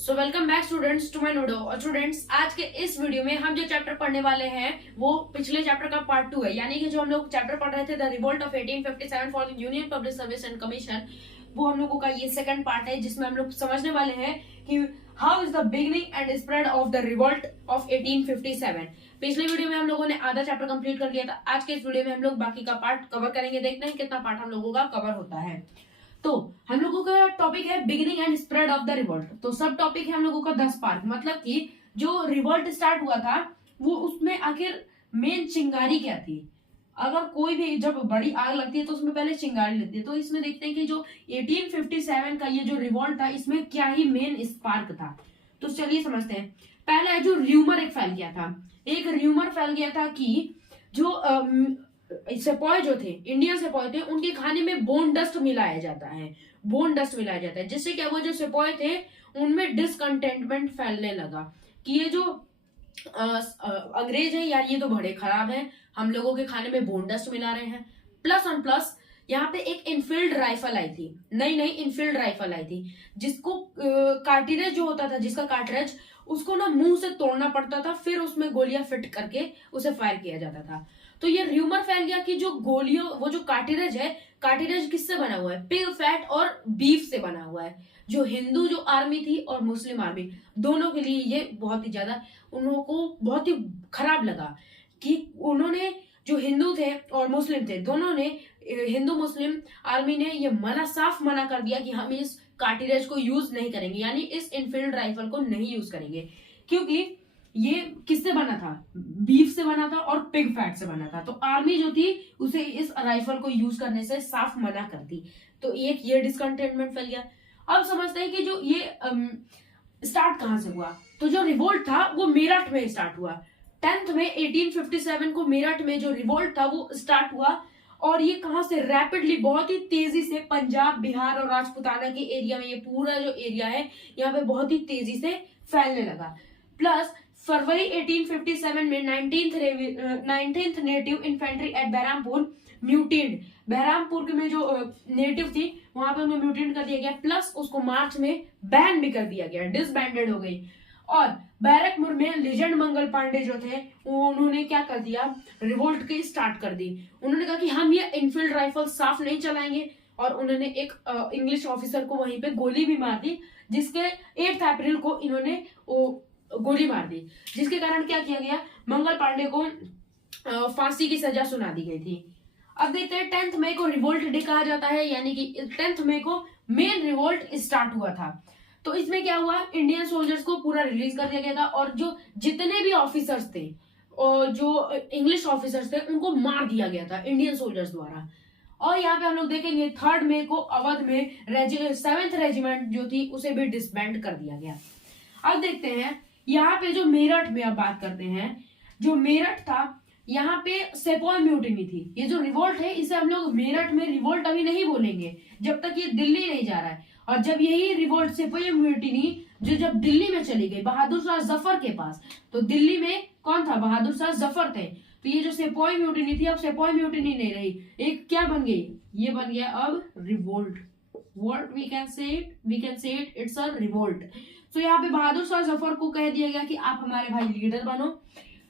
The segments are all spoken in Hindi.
So welcome back students to my नोडो। और स्टूडेंट्स, आज के इस वीडियो में हम जो चैप्टर पढ़ने वाले हैं वो पिछले चैप्टर का पार्ट 2 है। यानी कि जो हम लोग चैप्टर पढ़ रहे थे the revolt of 1857 for the union public service and commission, वो हम लोगों का ये सेकंड पार्ट है, जिसमें हम लोग समझने वाले हैं कि how is the beginning and spread of the revolt of 1857। पिछले वीडियो में हम लोगों ने आधा चैप्टर कंप्लीट कर लिया था। आज के इस वीडियो में हम लोग बाकी का पार्ट कवर करेंगे। देखते हैं कितना पार्ट हम लोगों का कवर होता है। तो हम लोगों का टॉपिक है beginning and spread of the revolt. तो सब टॉपिक है हम लोगों का 10 पार्ट, मतलब कि जो रिवोल्ट स्टार्ट हुआ था वो उसमें आखिर मेन चिंगारी क्या थी। अगर कोई भी जब बड़ी आग लगती है तो उसमें पहले चिंगारी लगती है। तो इसमें देखते हैं कि जो 1857 का ये जो रिवोल्ट था इसमें क्या ही मेन स्पार्क था। तो चलिए समझते हैं। पहला है जो र्यूमर एक फैल गया था। एक र्यूमर फैल गया था कि जो सेपॉय जो थे, इंडियन सेपॉय थे, उनके खाने में बोन डस्ट मिलाया जाता है। बोन डस्ट मिलाया जाता है जिससे क्या हुआ, जो सेपॉय थे उनमें डिसकंटेंटमेंट फैलने लगा कि ये जो अंग्रेज है यार, ये तो बड़े खराब हैं, हम लोगों के खाने में बोन डस्ट मिला रहे हैं। प्लस ऑन प्लस यहाँ पे एक इनफील्ड राइफल आई थी, नई इनफील्ड राइफल आई थी, जिसको कार्टिरेज जो होता था, जिसका कार्टिरेज उसको ना मुंह से तोड़ना पड़ता था, फिर उसमें गोलियां फिट करके उसे फायर किया जाता था। तो ये र्यूमर फैल गया कि जो गोलियों, वो जो कार्टिरेज है, कार्टिरेज किससे बना हुआ है, पिग फैट और बीफ से बना हुआ है। जो हिंदू जो आर्मी थी और मुस्लिम आर्मी, दोनों के लिए ये बहुत ही ज्यादा उन लोगों को बहुत ही खराब लगा कि उन्होंने, जो हिंदू थे और मुस्लिम थे, दोनों ने, हिंदू मुस्लिम आर्मी ने ये साफ मना कर दिया कि हम इस कार्टिरेज को यूज नहीं करेंगे, यानी इस इनफील्ड राइफल को नहीं यूज करेंगे, क्योंकि ये किससे बना था, बीफ से बना था और पिग फैट से बना था। तो आर्मी जो थी उसे इस राइफल को यूज करने से साफ मना कर दी। तो एक ये डिसकंटेंटमेंट फैल गया। अब समझते हैं कि जो ये स्टार्ट कहां से हुआ। तो जो रिवोल्ट था वो मेरठ में स्टार्ट हुआ। 10 में 1857 को मेरठ में जो रिवोल्ट था वो स्टार्ट हुआ। और ये कहां से, रैपिडली, बहुत ही तेजी से पंजाब, बिहार और राजपुताना के एरिया में, ये पूरा जो एरिया है यहाँ पे बहुत ही तेजी से फैलने लगा। प्लस फरवरी 1857 में 19th native infantry at Baharampur mutinied. Baharampur में जो नेटिव थी वहां पे उन्हें म्यूटेट कर दिया गया। प्लस उसको मार्च में बैन भी कर दिया गया, डिसबैंडेड हो गई। और बैरकपुर में लेजेंड मंगल पांडे जो थे उन्होंने क्या कर दिया, रिवोल्ट की स्टार्ट कर दी। उन्होंने कहा कि हम ये इनफील्ड राइफल साफ नहीं चलाएंगे। और उन्होंने एक इंग्लिश ऑफिसर को वहीं पे गोली भी मार दी, जिसके 8 अप्रैल को इन्होंने गोली मार दी, जिसके कारण क्या किया गया, मंगल पांडे को फांसी की सजा सुना दी गई थी। अब देखते हैं 10 मई को रिवोल्ट डे कहा जाता है, यानी कि 10 मई को मेन रिवोल्ट स्टार्ट हुआ था। तो इसमें क्या हुआ, इंडियन सोल्जर्स को पूरा रिलीज कर दिया गया था और जो जितने भी ऑफिसर्स थे और जो इंग्लिश ऑफिसर्स थे उनको मार दिया गया था इंडियन सोल्जर्स द्वारा। और यहाँ पे हम लोग देखेंगे 3 मई को अवध में 7th रेजिमेंट जो थी उसे भी डिसबैंड कर दिया गया। अब देखते हैं यहाँ पे जो मेरठ में अब बात करते हैं। जो मेरठ था यहाँ पे सेपॉय म्यूटिनी थी। ये जो रिवोल्ट है इसे हम लोग मेरठ में रिवोल्ट अभी नहीं बोलेंगे जब तक ये दिल्ली नहीं जा रहा है। और जब यही रिवोल्ट सेपॉय म्यूटिनी जो जब दिल्ली में चली गई बहादुर शाह जफर के पास, तो दिल्ली में कौन था, बहादुर शाह जफर थे। तो ये जो सेपॉय म्यूटिनी थी अब सेपॉय म्यूटिनी नहीं रही, एक क्या बन गई, ये बन गया अब revolt. What we can say it, it's a revolt. तो यहाँ पे बहादुर शाह जफर को कह दिया गया कि आप हमारे भाई लीडर बनो।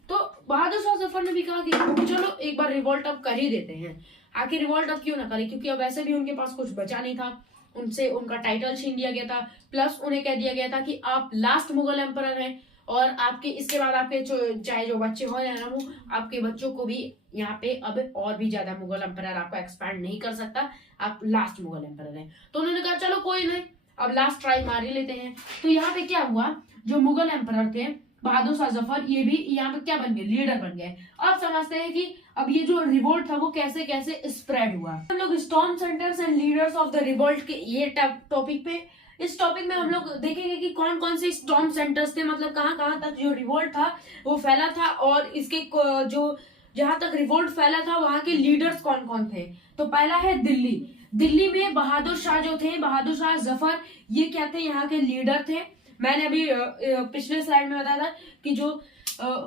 तो बहादुर शाह जफर ने भी कहा कि चलो एक बार रिवोल्ट अब कर ही देते हैं। आखिर रिवोल्ट अब क्यों ना करें, क्योंकि अब वैसे भी उनके पास कुछ बचा नहीं था, उनसे उनका टाइटल छीन लिया गया था। प्लस उन्हें कह दिया गया था कि आप लास्ट मुगल एम्परर हैं और आपके इसके बाद आपके चाहे जो बच्चे हो या ना हो, आपके बच्चों को भी यहाँ पे अब और भी ज्यादा मुगल एम्परर आपको एक्सपैंड नहीं कर सकता, आप लास्ट मुगल एम्परर हैं। तो उन्होंने कहा चलो कोई नहीं, अब लास्ट ट्राई मार ही लेते हैं। तो यहाँ पे क्या हुआ, जो मुगल एम्परर थे बहादुर शाह जफर, ये भी यहाँ पे क्या बन गए, लीडर बन गए। अब समझते हैं कि अब ये जो रिवोल्ट था वो कैसे कैसे स्प्रेड हुआ। हम लोग storm centres and leaders of the revolt के ये टॉपिक पे, इस टॉपिक में हम लोग देखेंगे कि कौन कौन से स्टॉर्म सेंटर्स थे, मतलब कहाँ कहाँ तक जो रिवोल्ट था वो फैला था और इसके जो जहां तक रिवोल्ट फैला था वहां के लीडर्स कौन कौन थे। तो पहला है दिल्ली। दिल्ली में बहादुर शाह जो थे, बहादुर शाह जफर, ये क्या थे, यहाँ के लीडर थे। मैंने अभी पिछले स्लाइड में बताया था कि जो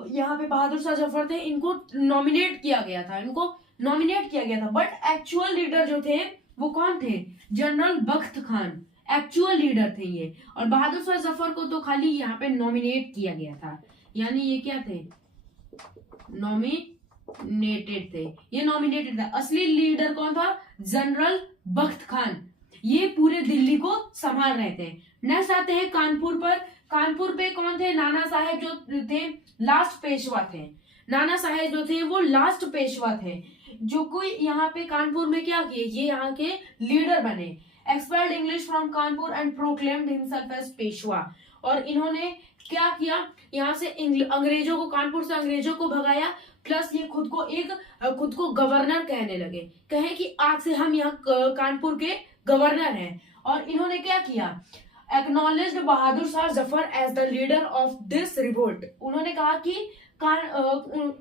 यहाँ पे बहादुर शाह जफर थे इनको नॉमिनेट किया गया था, बट एक्चुअल लीडर जो थे वो कौन थे, जनरल बख्त खान। एक्चुअल लीडर थे ये। और बहादुर शाह जफर को तो खाली यहाँ पे नॉमिनेट किया गया था, यानी ये क्या थे, नॉमिनेटेड थे, ये नॉमिनेटेड था। असली लीडर कौन था, जनरल बख्त खान, ये पूरे दिल्ली को संभाल रहे थे। नेक्स्ट आते हैं कानपुर पर। कानपुर पे कौन थे, नाना साहेब जो थे लास्ट पेशवा थे। नाना साहेब जो थे वो लास्ट पेशवा थे, जो कोई यहाँ पे कानपुर में क्या किए, ये यहाँ के लीडर बने। Expelled English from Kanpur and proclaimed himself as Peshwa. और इन्होंने क्या किया, यहाँ से अंग्रेजों को, कानपुर से अंग्रेजों को भगाया, प्लस ये खुद को गवर्नर कहने लगे, कहे कि आज से हम यहाँ कानपुर के गवर्नर हैं। और इन्होंने क्या किया, acknowledged Bahadur Shah Zafar as the leader of this revolt. उन्होंने कहा कि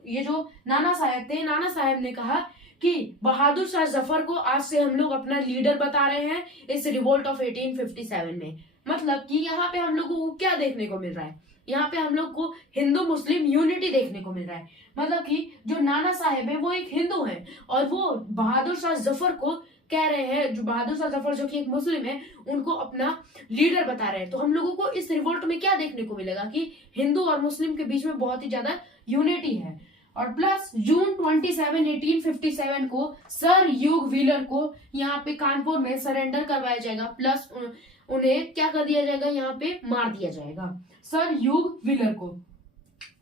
ये जो नाना साहेब थे, नाना साहेब ने कहा कि बहादुर शाह जफर को आज से हम लोग अपना लीडर बता रहे हैं इस रिवोल्ट ऑफ 1857 में। मतलब कि यहाँ पे हम लोगों को क्या देखने को मिल रहा है, यहाँ पे हम लोग को हिंदू मुस्लिम यूनिटी देखने को मिल रहा है। मतलब कि जो नाना साहेब है वो एक हिंदू है और वो बहादुर शाह जफर को कह रहे हैं, जो बहादुर शाह जफर जो कि एक मुस्लिम है, उनको अपना लीडर बता रहे हैं। तो हम लोगों को इस रिवोल्ट में क्या देखने को मिलेगा कि हिंदू और मुस्लिम के बीच में बहुत ही ज्यादा यूनिटी है। और प्लस जून 27, 1857 को सर ह्यूग व्हीलर को यहाँ पे कानपुर में सरेंडर करवाया जाएगा, प्लस उन्हें क्या कर दिया जाएगा, यहाँ पे मार दिया जाएगा सर ह्यूग व्हीलर को।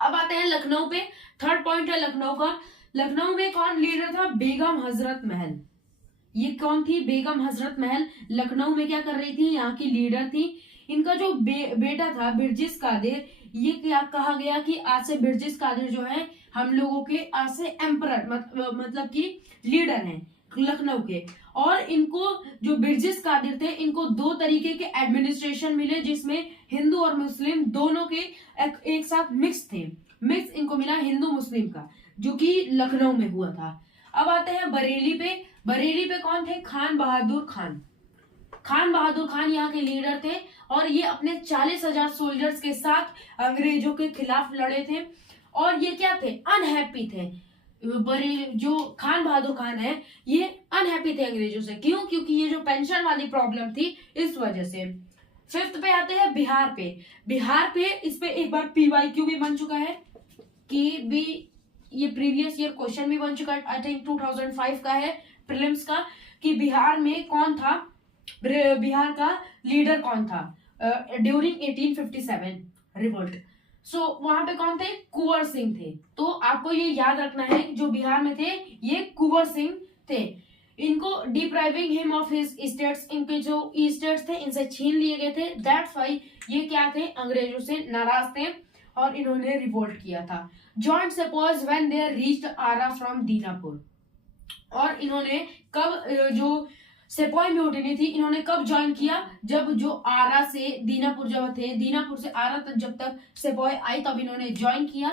अब आते हैं लखनऊ पे। थर्ड पॉइंट है लखनऊ का। लखनऊ में कौन लीडर था, बेगम हजरत महल। ये कौन थी, बेगम हजरत महल लखनऊ में क्या कर रही थी, यहाँ की लीडर थी। इनका जो बेटा था बिरजिस कादिर, ये क्या कहा गया कि आज से बिरजिस कादिर जो है हम लोगों के आज से एम्परर मतलब कि लीडर हैं लखनऊ के। और इनको जो बिरजिस कादिर थे, इनको दो तरीके के एडमिनिस्ट्रेशन मिले, जिसमें हिंदू और मुस्लिम दोनों के एक साथ मिक्स थे। मिक्स इनको मिला हिंदू मुस्लिम का, जो कि लखनऊ में हुआ था। अब आते हैं बरेली पे। बरेली पे कौन थे, खान बहादुर खान। खान बहादुर खान यहाँ के लीडर थे और ये अपने 40,000 सोल्जर्स के साथ अंग्रेजों के खिलाफ लड़े थे। और ये क्या थे, अनहैप्पी थे। जो खान बहादुर खान है ये अनहैप्पी थे अंग्रेजों से। क्यों, क्योंकि ये जो पेंशन वाली प्रॉब्लम थी इस वजह से। फिफ्थ पे आते हैं बिहार पे। बिहार पे इस पे एक बार PYQ भी बन चुका है कि भी ये प्रीवियस ईयर क्वेश्चन भी बन चुका है, आई थिंक 2005 का है प्रीलिम्स का, कि बिहार में कौन था, बिहार का लीडर कौन था ड्यूरिंग 1857 रिवोल्ट। सो वहां पे कौन थे, कुंवर सिंह थे। तो आपको ये याद रखना है, जो बिहार में थे ये कुंवर सिंह थे। इनको depriving him of his states, इनके जो स्टेट्स थे इनसे छीन लिए गए थे। दैट्स व्हाई ये क्या थे, अंग्रेजों से नाराज थे और इन्होंने रिवोल्ट किया था। Joint suppose when they reached Arrah from Dinapur. और इन्होंने कब, जो सेपॉय म्यूटिनी थी, इन्होंने कब ज्वाइन किया, जब जो आरा से दीनापुर जब थे, दीनापुर से आरा तक जब तक सेपॉय आई तब इन्होंने ज्वाइन किया।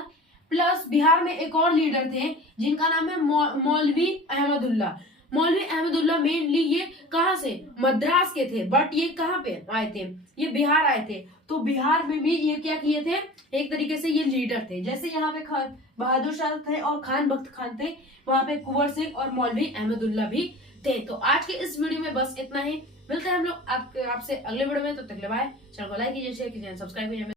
प्लस बिहार में एक और लीडर थे जिनका नाम है मौलवी अहमदुल्ला। मौलवी अहमदुल्ला मेनली ये कहाँ से, मद्रास के थे, बट ये कहाँ पे आए थे, ये बिहार आए थे। तो बिहार में भी ये क्या किए थे, एक तरीके से ये लीडर थे। जैसे यहाँ पे बहादुर शाह थे और खान बख्त खान थे, वहां पे कुंवर सिंह और मौलवी अहमदुल्ला भी थे। तो आज के इस वीडियो में बस इतना ही। मिलते हैं हम लोग आपसे अगले वीडियो में, तब तक के लिए बाय। चैनल को लाइक कीजिए, शेयर कीजिए, सब्सक्राइब कीजिए।